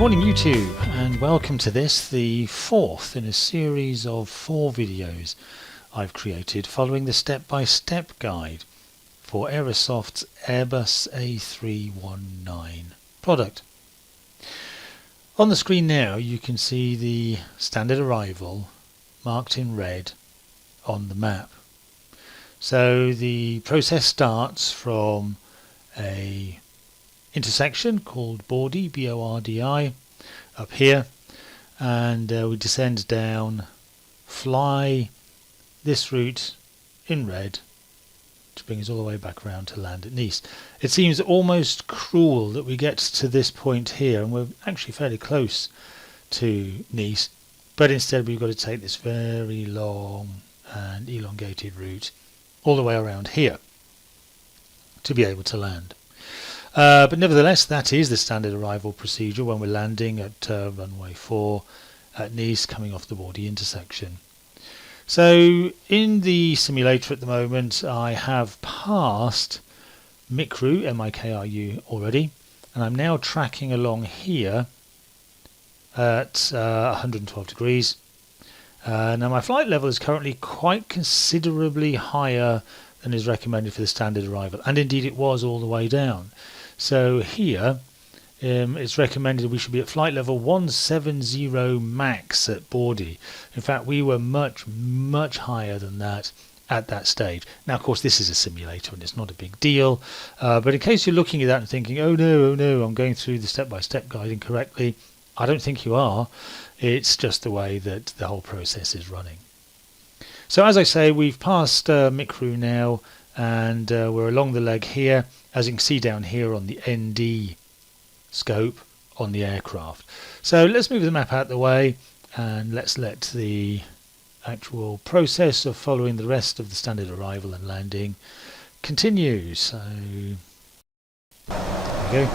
morning YouTube, and welcome to this, the fourth in a series of 4 videos I've created following the step-by-step guide for Aerosoft's Airbus A318 product. On the screen now you can see the standard arrival marked in red on the map. So the process starts from a intersection called Bordy, B-O-R-D-I, up here, and we descend down, fly this route in red to bring us all the way back around to land at Nice. It seems almost cruel that we get to this point here, and we're actually fairly close to Nice, but instead we've got to take this very long and elongated route all the way around here to be able to land. But nevertheless, that is the standard arrival procedure when we're landing at runway 4 at Nice, coming off the Bordy intersection. So in the simulator at the moment I have passed Mikru, M-I-K-R-U, already, and I'm now tracking along here at 112 degrees. Now my flight level is currently quite considerably higher than is recommended for the standard arrival, and indeed it was all the way down. So here it's recommended we should be at flight level 170 max at Bordy. In fact, we were much higher than that at that stage. Now of course this is a simulator and it's not a big deal, but in case you're looking at that and thinking, oh no, I'm going through the step-by-step guide incorrectly, I don't think you are. It's just the way that the whole process is running. So as I say, we've passed Mikru now, and we're along the leg here, as you can see down here on the ND scope on the aircraft. So let's move the map out of the way and let's let the actual process of following the rest of the standard arrival and landing continue. So there we go.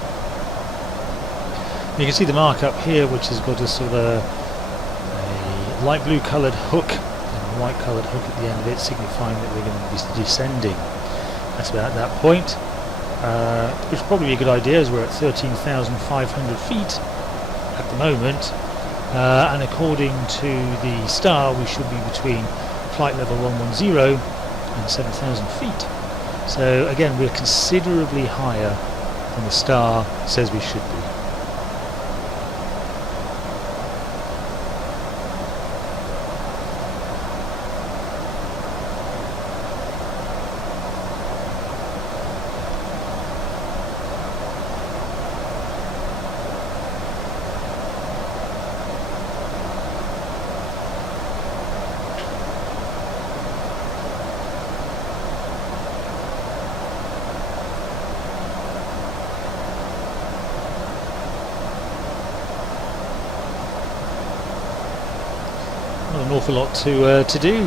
You can see the mark up here, which has got a sort of a light blue coloured hook and a white coloured hook at the end of it, signifying that we're going to be descending. That's about that point, which would probably be a good idea as we're at 13,500 feet at the moment, and according to the star we should be between flight level 110 and 7,000 feet. So again, we're considerably higher than the star says we should be. Not an awful lot to do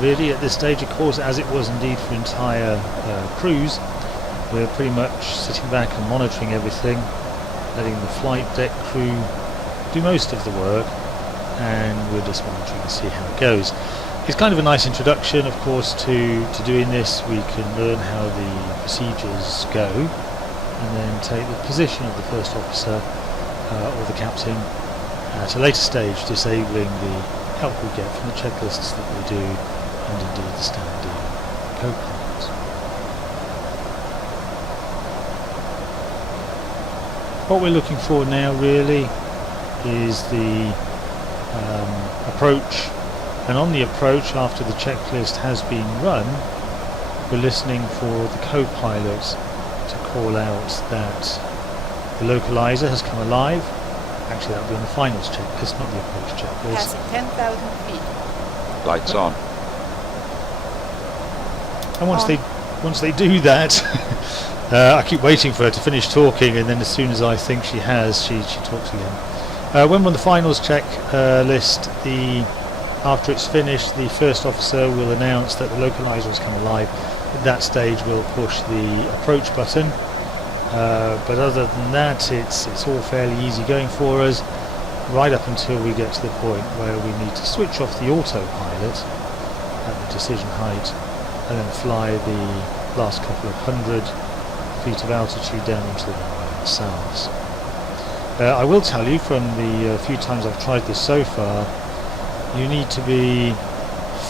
really at this stage, of course, as it was indeed for entire cruise. We're pretty much sitting back and monitoring everything, letting the flight deck crew do most of the work, and we're just monitoring to see how it goes. It's kind of a nice introduction, of course, to doing this. We can learn how the procedures go and then take the position of the first officer or the captain at a later stage, disabling the help we get from the checklists that we do, and indeed the standing co-pilot. What we're looking for now really is the approach, and on the approach, after the checklist has been run, we're listening for the co-pilot to call out that the localizer has come alive. Actually, that would be on the finals checklist, not the approach checklist. Passing 10,000 feet. Lights on. And once they do that, I keep waiting for her to finish talking, and then as soon as I think she has, she talks again. When we're on the finals checklist, after it's finished, the first officer will announce that the localizer has come alive. At that stage, we'll push the approach button. But other than that, it's all fairly easy going for us, right up until we get to the point where we need to switch off the autopilot at the decision height and then fly the last couple of 100 feet of altitude down into the runway ourselves. I will tell you from the few times I've tried this so far, you need to be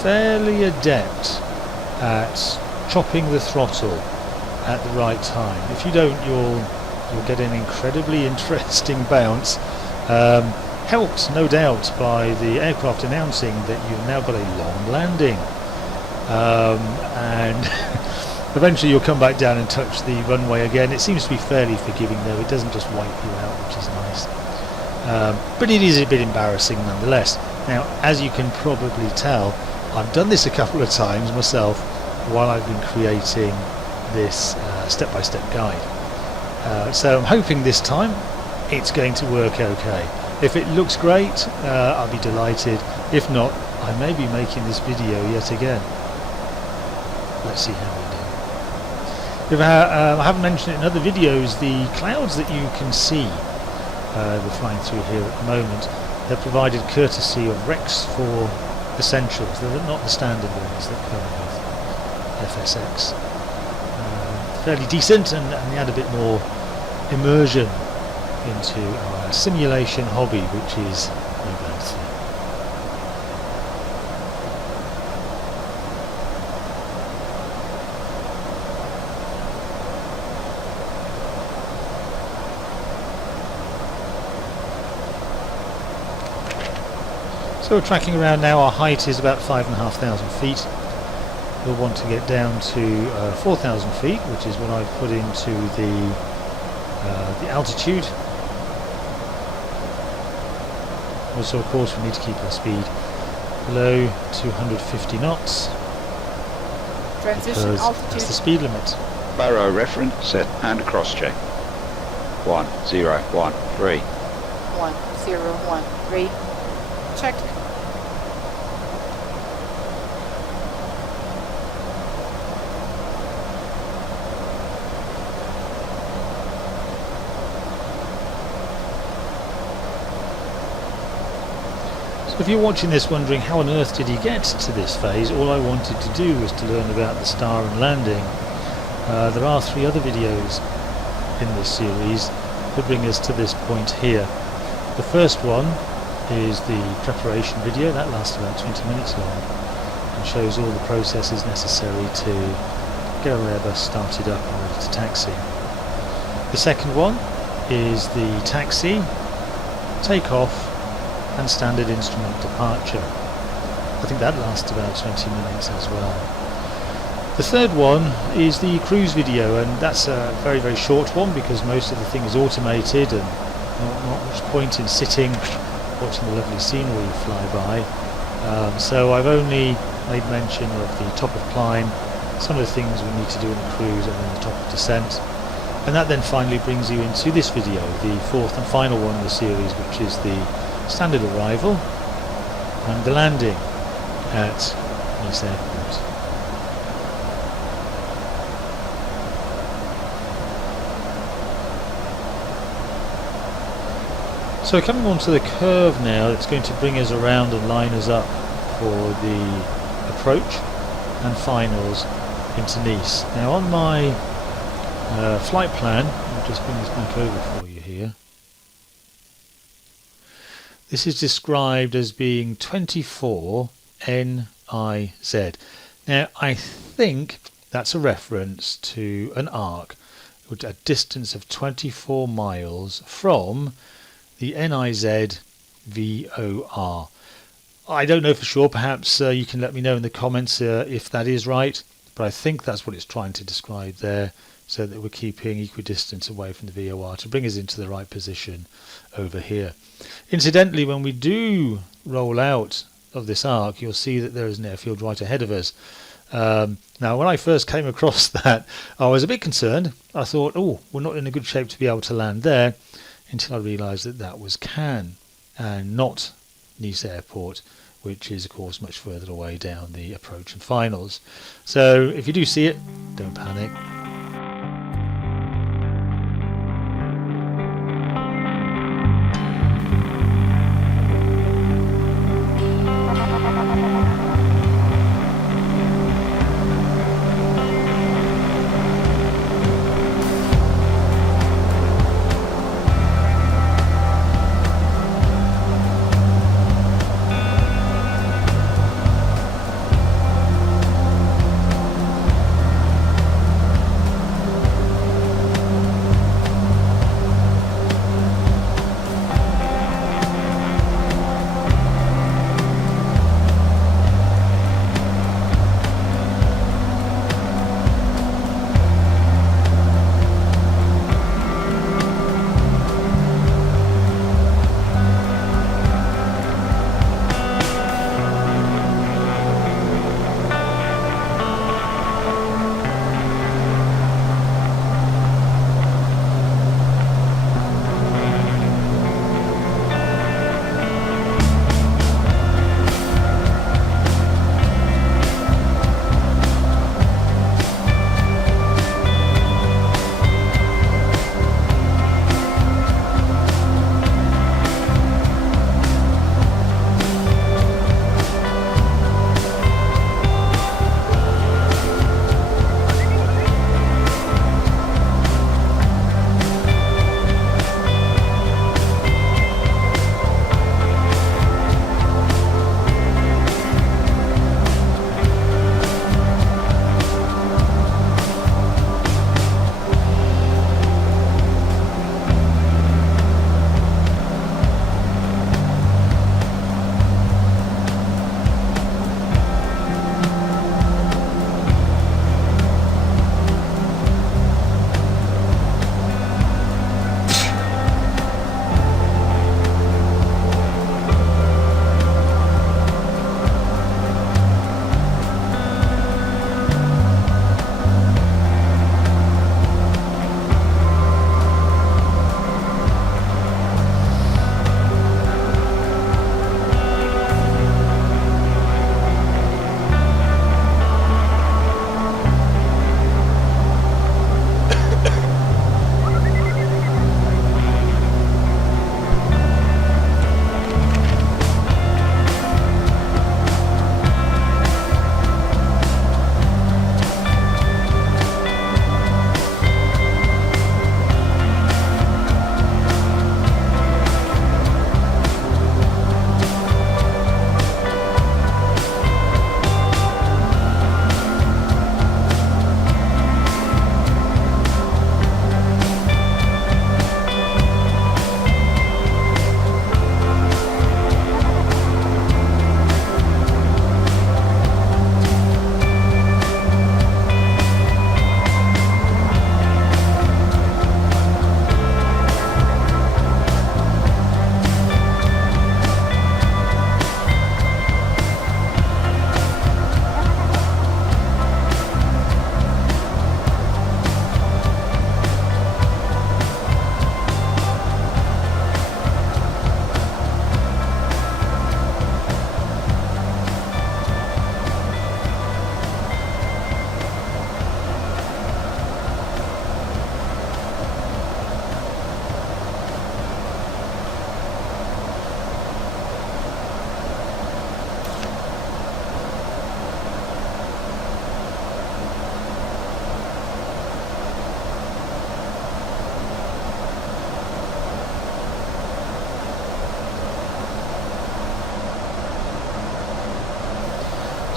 fairly adept at chopping the throttle at the right time. If you don't, you'll get an incredibly interesting bounce, helped no doubt by the aircraft announcing that you've now got a long landing, and eventually you'll come back down and touch the runway again. It seems to be fairly forgiving though, it doesn't just wipe you out, which is nice, but it is a bit embarrassing nonetheless. Now, as you can probably tell, I've done this a couple of times myself while I've been creating this step-by-step guide. So I'm hoping this time it's going to work okay. If it looks great, I'll be delighted. If not, I may be making this video yet again. Let's see how we do. I haven't mentioned it in other videos, the clouds that you can see we're flying through here at the moment, they're provided courtesy of Rex for Essentials. They're not the standard ones that come with FSX. Fairly decent, and they add a bit more immersion into our simulation hobby, which is no bad thing. So we're tracking around now. Our height is about 5,500 feet. We'll want to get down to 4,000 feet, which is what I've put into the altitude. Also, of course, we need to keep our speed below 250 knots. Transition altitude. That's the speed limit. Baro reference set and cross check. 1013. 1013. Checked. If you're watching this wondering how on earth did he get to this phase, all I wanted to do was to learn about the star and landing. There are 3 other videos in this series that bring us to this point here. The first one is the preparation video, that lasts about 20 minutes long and shows all the processes necessary to get our Airbus started up and ready to taxi. The second one is the taxi, takeoff and standard instrument departure. I think that lasts about 20 minutes as well. The third one is the cruise video, and that's a very, very short one because most of the thing is automated and not much point in sitting watching the lovely scenery fly by. So I've only made mention of the top of climb, some of the things we need to do in the cruise, and then the top of descent. And that then finally brings you into this video, the 4th and final one in the series, which is the standard arrival and the landing at Nice Airport. So coming onto the curve now, it's going to bring us around and line us up for the approach and finals into Nice. Now on my flight plan, I'll just bring this back over for you here. This is described as being 24 NIZ. Now I think that's a reference to an arc at a distance of 24 miles from the NIZ VOR. I don't know for sure, perhaps you can let me know in the comments if that is right, but I think that's what it's trying to describe there, so that we're keeping equidistance away from the VOR to bring us into the right position over here. Incidentally, when we do roll out of this arc, you'll see that there is an airfield right ahead of us. Now when I first came across that, I was a bit concerned. I thought, oh, we're not in a good shape to be able to land there, until I realised that that was Cannes and not Nice Airport, which is of course much further away down the approach and finals. So if you do see it, don't panic.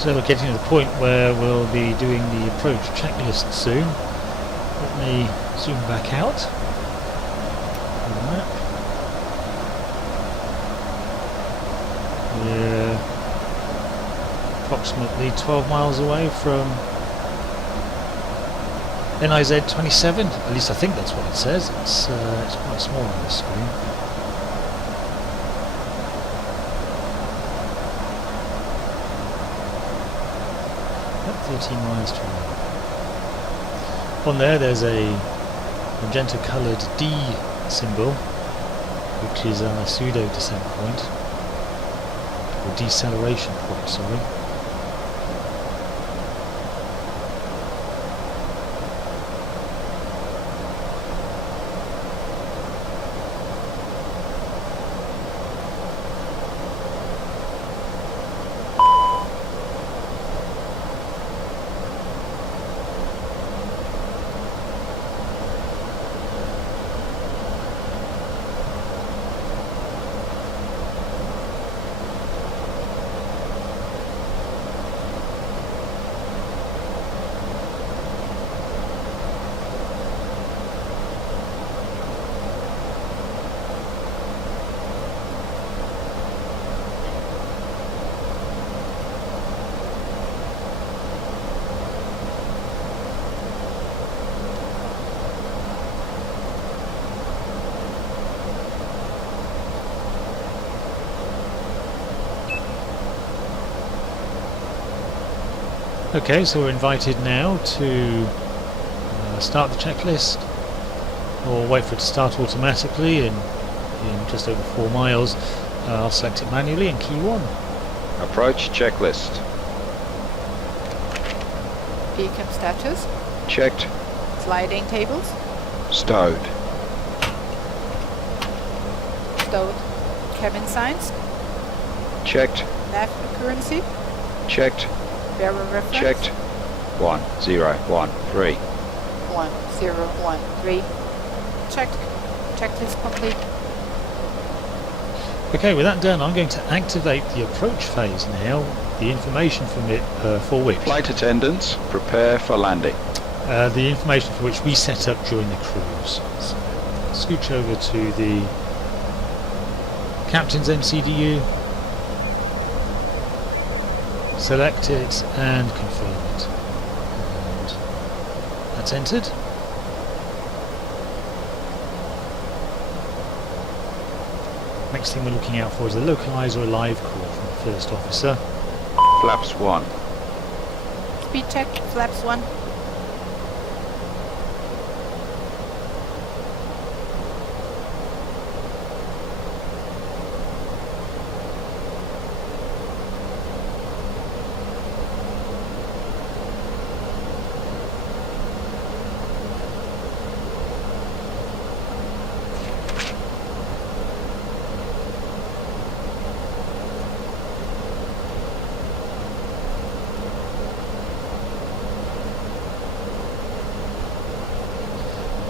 So we're getting to the point where we'll be doing the approach checklist soon. Let me zoom back out. We're approximately 12 miles away from NIZ 27. At least I think that's what it says. It's quite small on the screen. About 13 miles to run. On there's a magenta coloured D symbol, which is our pseudo descent point, or deceleration point, sorry. Okay, so we're invited now to start the checklist, or wait for it to start automatically in just over 4 miles. I'll select it manually and key 1. Approach checklist. Beacon status. Checked. Sliding tables. Stowed. Stowed. Cabin signs. Checked. Nav accuracy. Checked. Bearer reference. Checked. 1013. 1013. Checked. Checklist complete. Okay, with that done, I'm going to activate the approach phase now, the information from it for which Flight attendants, prepare for landing. the information for which we set up during the cruise. So, scooch over to the captain's MCDU, select it and confirm it. And that's entered. Next thing we're looking out for is a localizer alive call from the first officer. Flaps 1. Speed check. Flaps 1.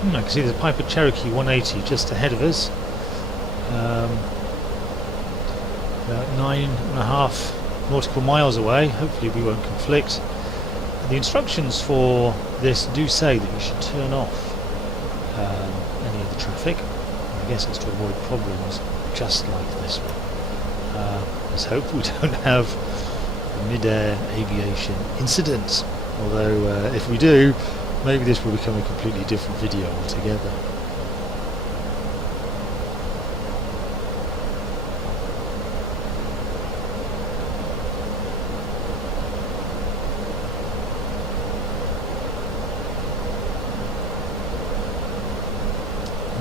I can see the Piper Cherokee 180 just ahead of us. About 9.5 nautical miles away. Hopefully we won't conflict. The instructions for this do say that you should turn off any of the traffic. I guess it's to avoid problems just like this one. Let's hope we don't have a mid-air aviation incident. Although if we do, maybe this will become a completely different video altogether.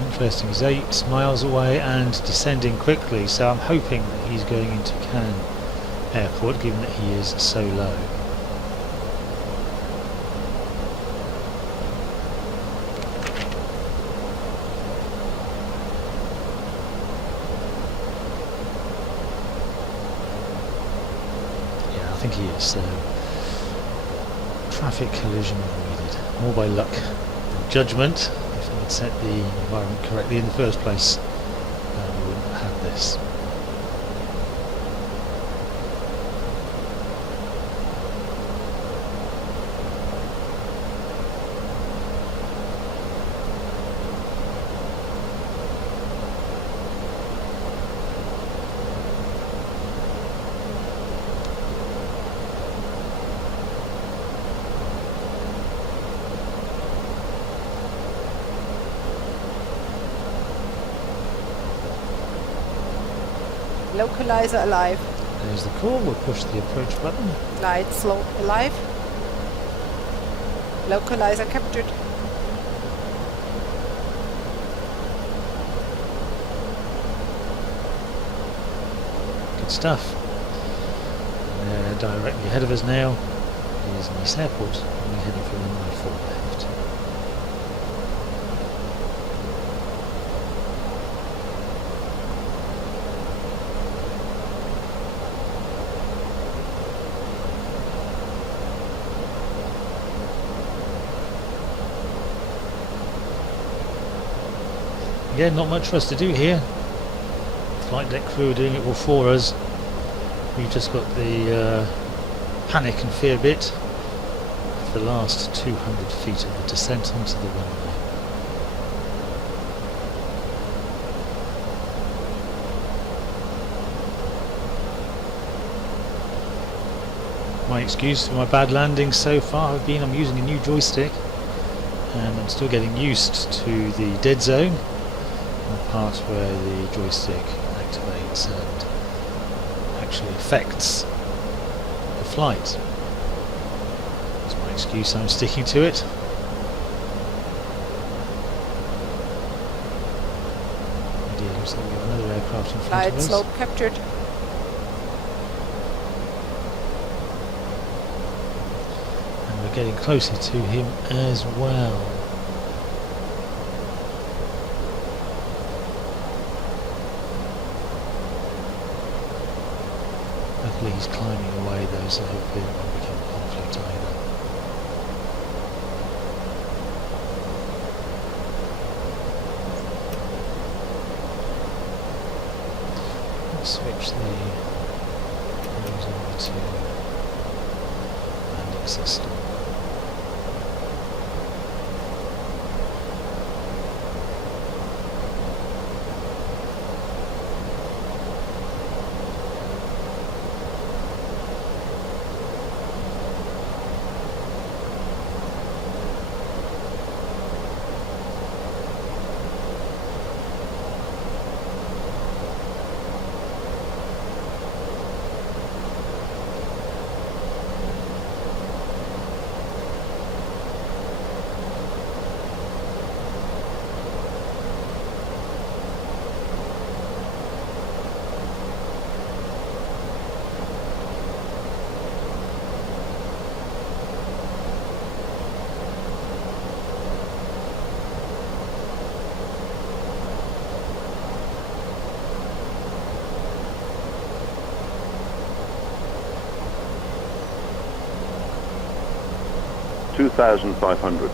Interesting, he's 8 miles away and descending quickly, so I'm hoping that he's going into Cannes Airport, given that he is so low. I think he is, so traffic collision avoided. More by luck than judgment. If I had set the environment correctly in the first place, we wouldn't have had this. Localizer alive. There's the call. We'll push the approach button. Glide slope alive. Localizer captured. Good stuff. Directly ahead of us now is Nice Airport, and we're heading for runway 4 left. Again, not much for us to do here. Flight deck crew are doing it all for us. We've just got the panic and fear bit of the last 200 feet of the descent onto the runway. My excuse for my bad landings so far have been I'm using a new joystick and I'm still getting used to the dead zone, the part where the joystick activates and actually affects the flight. That's my excuse, I'm sticking to it. Indeed, looks like we have another aircraft in front Glide of us. slope captured. And we're getting closer to him as well. Luckily he's climbing away though, so hopefully it won't become a conflict either. Let's switch the nose over to landing system. $2,500.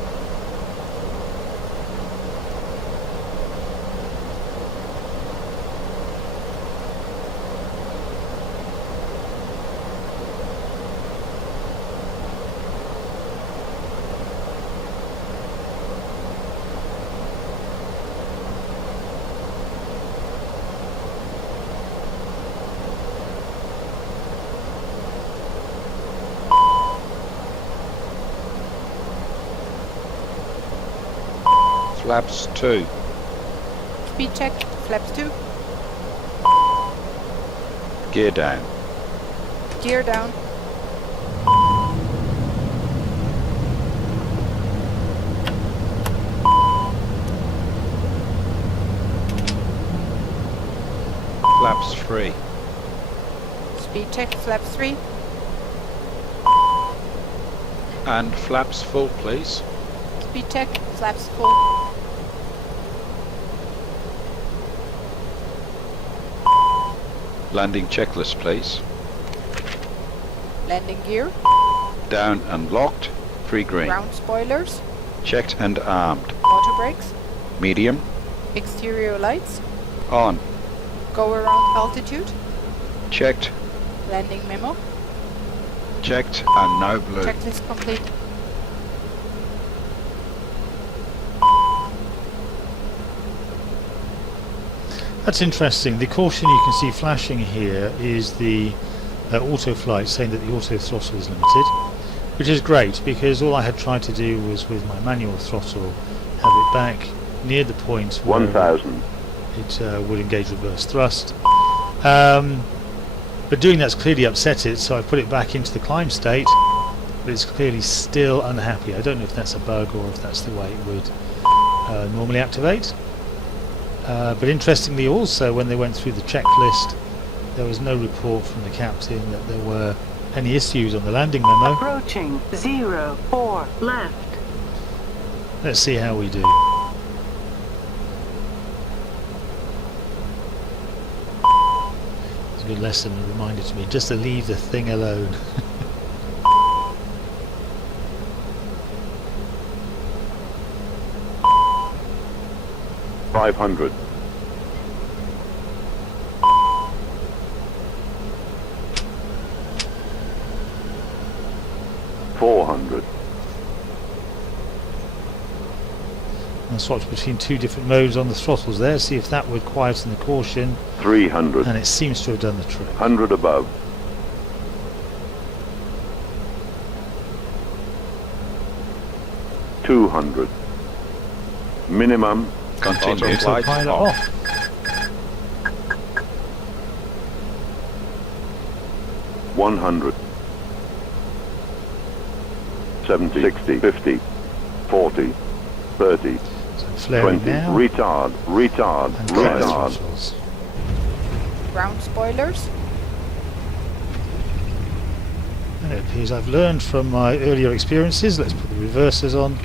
Flaps 2. Speed check. Flaps 2. Gear down. Gear down. Flaps 3. Speed check. Flaps 3. And flaps full, please. Speed check. Flaps full. Landing checklist, please. Landing gear. Down and locked. 3 green. Ground spoilers. Checked and armed. Auto brakes. Medium. Exterior lights. On. Go around altitude. Checked. Landing memo. Checked and no blue. Checklist complete. That's interesting. The caution you can see flashing here is the auto flight saying that the auto throttle is limited, which is great because all I had tried to do was with my manual throttle have it back near the point where 1,000. it would engage reverse thrust, But doing that's clearly upset it, so I put it back into the climb state, but it's clearly still unhappy. I don't know if that's a bug or if that's the way it would normally activate. But interestingly also, when they went through the checklist, there was no report from the captain that there were any issues on the landing memo. Approaching 04 left. Let's see how we do. It's a good lesson, a reminder to me just to leave the thing alone. $500. 400. I swatched between two different modes on the throttles there, see if that would quieten the caution, 300. and it seems to have done the trick. 100 above. 200. Minimum. Continue Autopilot flight off. off. 100. 70, 60, 50, 40, 30, So flaring 20. now. Retard, retard, And close retard. throttles. Ground spoilers. And it appears I've learned from my earlier experiences. Let's put the reversers on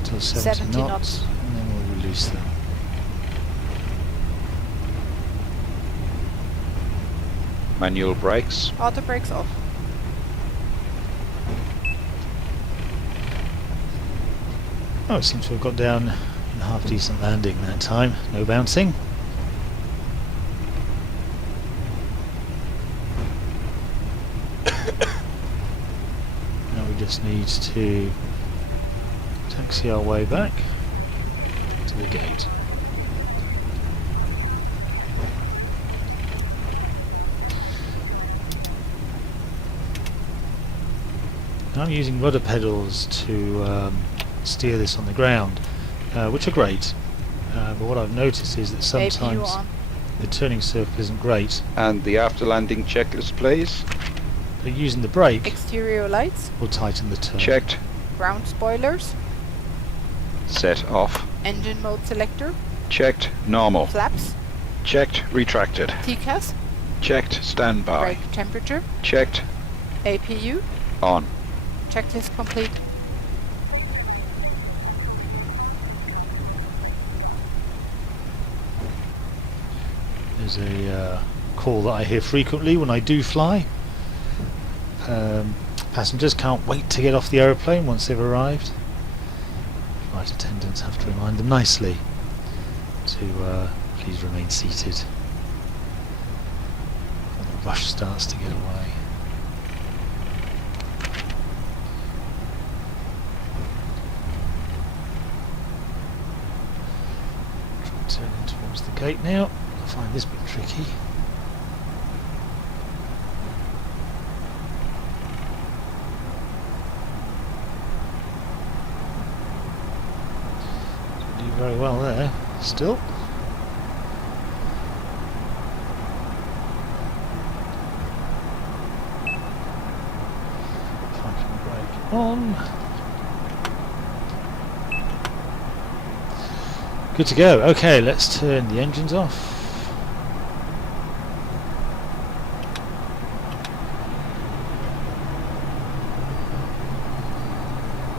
until 70 70 knots, knots. and then we'll release them. Manual brakes. Auto brakes off. Oh, it seems to have got down in a half decent landing that time. No bouncing. Now we just need to taxi our way back to the gate. I'm using rudder pedals to steer this on the ground, which are great, but what I've noticed is that APU sometimes on. the turning circle isn't great, And the after landing checklist, please. but using the brake Exterior lights. will tighten the turn. Checked. Ground spoilers. Set off. Engine mode selector. Checked. Normal. Flaps. Checked. Retracted. TCAS. Checked. Standby. Brake temperature. Checked. APU. On. Checklist complete. There's a call that I hear frequently when I do fly. Passengers can't wait to get off the aeroplane once they've arrived. Flight attendants have to remind them nicely to please remain seated when the rush starts to get away. Turning towards the gate now. I find this bit tricky. Do very well there, still. Function brake on. Good to go. Okay, let's turn the engines off.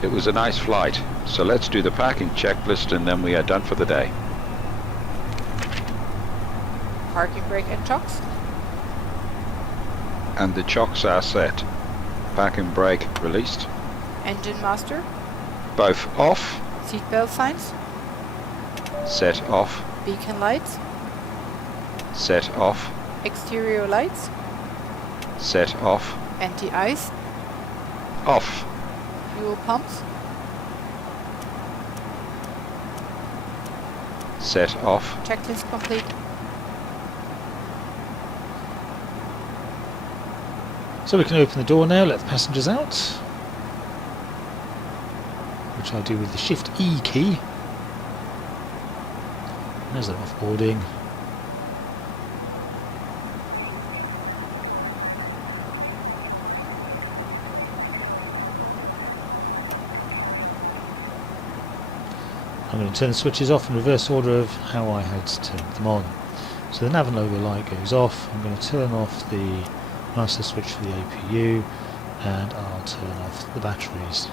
It was a nice flight, so let's do the parking checklist and then we are done for the day. Parking brake and chocks. And the chocks are set. Parking brake released. Engine master. Both off. Seatbelt signs. Set off. Beacon lights. Set off. Exterior lights. Set off. Anti-ice. Off. Fuel pumps. Set off. Checklist complete. So we can open the door now, let the passengers out, which I do with the Shift E key. There's the offboarding. I'm going to turn the switches off in reverse order of how I had turned them on. So the nav and logo light goes off. I'm going to turn off the master switch for the APU, and I'll turn off the batteries.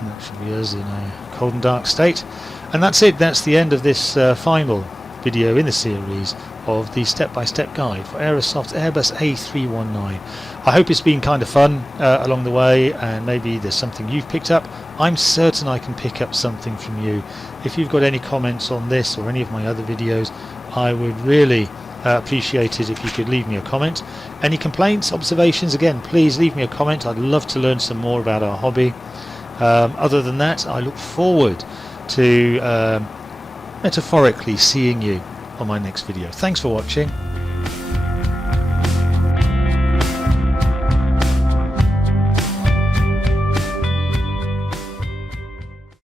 And that should be us in a cold and dark state. And that's it. That's the end of this final video in the series of the step-by-step guide for Aerosoft's Airbus A319. I hope it's been kind of fun along the way, and maybe there's something you've picked up. I'm certain I can pick up something from you. If you've got any comments on this or any of my other videos, I would really appreciate it if you could leave me a comment. Any complaints, observations, again, please leave me a comment. I'd love to learn some more about our hobby. Other than that, I look forward to metaphorically seeing you on my next video. Thanks for watching.